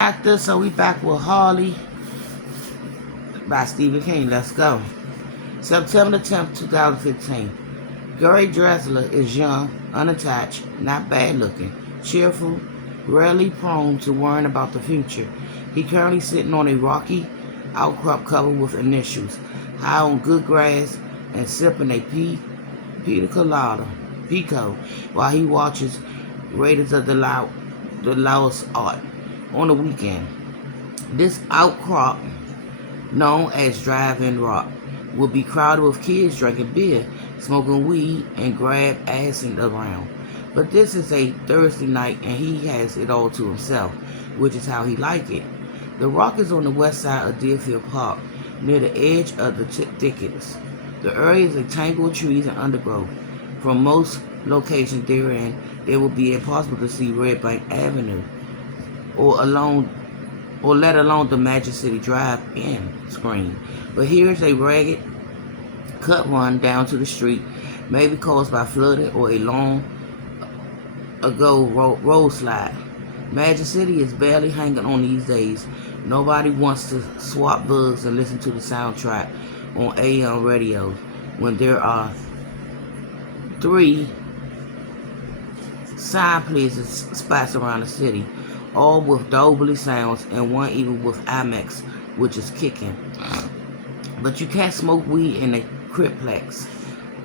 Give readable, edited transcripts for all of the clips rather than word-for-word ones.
Actor, so we back with Harley by Stephen King. Let's go. September 10th, 2015. Gary Dressler is young, unattached, not bad looking, cheerful, rarely prone to worrying about the future. He currently sitting on a rocky outcrop covered with initials, high on good grass, and sipping a pina colada, pico, while he watches Raiders of the Lost Ark on the weekend. This outcrop, known as Drive-In Rock, will be crowded with kids drinking beer, smoking weed, and grab assing around. But this is a Thursday night and he has it all to himself, which is how he like it. The Rock is on the west side of Deerfield Park, near the edge of the thickets. The area is a tangle of trees and undergrowth. From most locations therein, it will be impossible to see Red Bank Avenue, or let alone the Magic City Drive-In screen. But here's a ragged cut run down to the street, maybe caused by flooding or a long ago road slide. Magic City is barely hanging on these days. Nobody wants to swap bugs and listen to the soundtrack on AM radio when there are 3 sign pleasing spots around the city, all with Dolby sounds and one even with IMAX, which is kicking. But you can't smoke weed in a Criplex.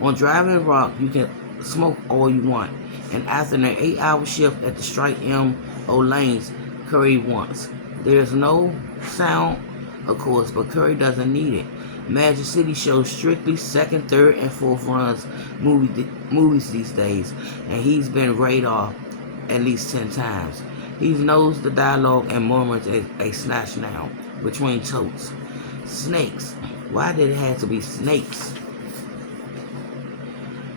On Drive-In Rock, you can smoke all you want. And after an 8-hour shift at the Strike M. O'Lane's Curry wants. There's no sound, of course, but Curry doesn't need it. Magic City shows strictly second, third, and fourth runs movies these days, and he's been radar at least 10 times. He knows the dialogue and murmurs a snatch now between totes. Snakes. Why did it have to be snakes?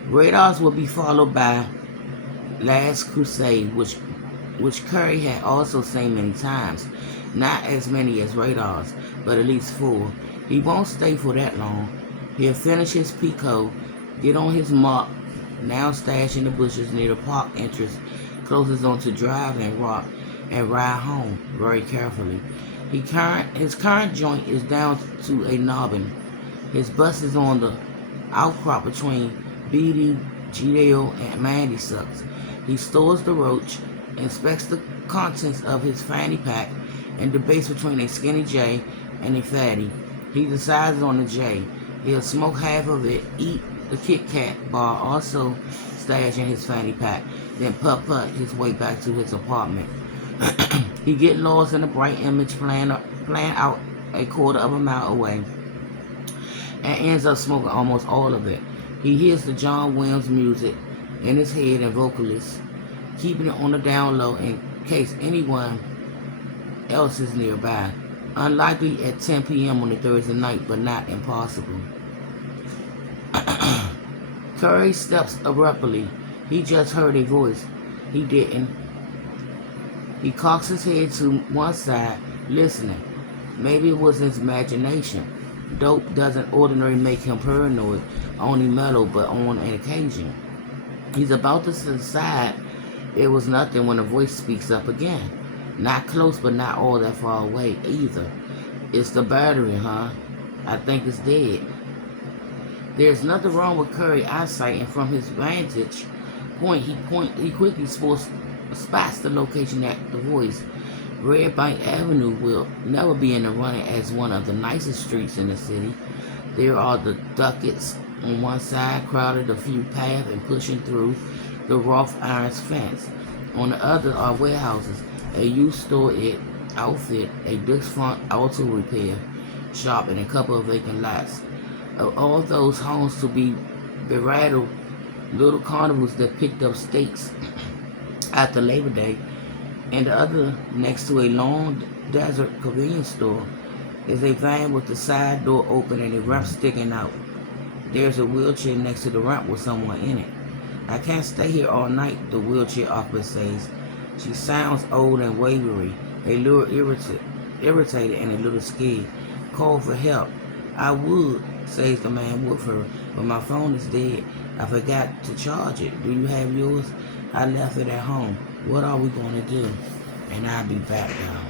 Radars will be followed by Last Crusade, which Curry had also seen many times. Not as many as Radars, but at least 4. He won't stay for that long. He'll finish his pico, get on his mop, now stashed in the bushes near the park entrance, closest onto Drive-In Rock, and ride home very carefully. His current joint is down to a nobbin. His bus is on the outcrop between BD, GDO, and Mandy Sucks. He stores the roach, inspects the contents of his fanny pack, and debates between a skinny J and a fatty. He decides on the J. He'll smoke half of it, eat the Kit Kat bar also stashed in his fanny pack, then putt his way back to his apartment. He get lost in a bright image playing out a quarter of a mile away, and ends up smoking almost all of it. He hears the John Williams music in his head and vocalists, keeping it on the down low in case anyone else is nearby. Unlikely at 10 p.m. on a Thursday night, but not impossible. Curry steps abruptly. He just heard a voice. He didn't. He cocks his head to one side, listening. Maybe it was his imagination. Dope doesn't ordinarily make him paranoid, only mellow, but on an occasion. He's about to decide it was nothing when a voice speaks up again. Not close, but not all that far away either. It's the battery, huh? I think it's dead. There's nothing wrong with Curry's eyesight, and from his vantage point, he quickly spots the location at the voice. Red Bank Avenue will never be in the running as one of the nicest streets in the city. There are the ducats on one side, crowded a few paths and pushing through the wrought iron fence. On the other are warehouses, a used store outfit, a defunct auto repair shop, and a couple of vacant lots. Of all those homes to be beraddled little carnivals that picked up steaks after Labor Day, and the other next to a long desert convenience store is a van with the side door open and a ramp sticking out. There's a wheelchair next to the ramp with someone in it. I can't stay here all night, the wheelchair occupant says. She sounds old and wavery, a little irritated and a little scared. Call for help. I would, says the man with her, but my phone is dead. I forgot to charge it. Do you have yours? I left it at home. What are we going to do? And I'll be back now.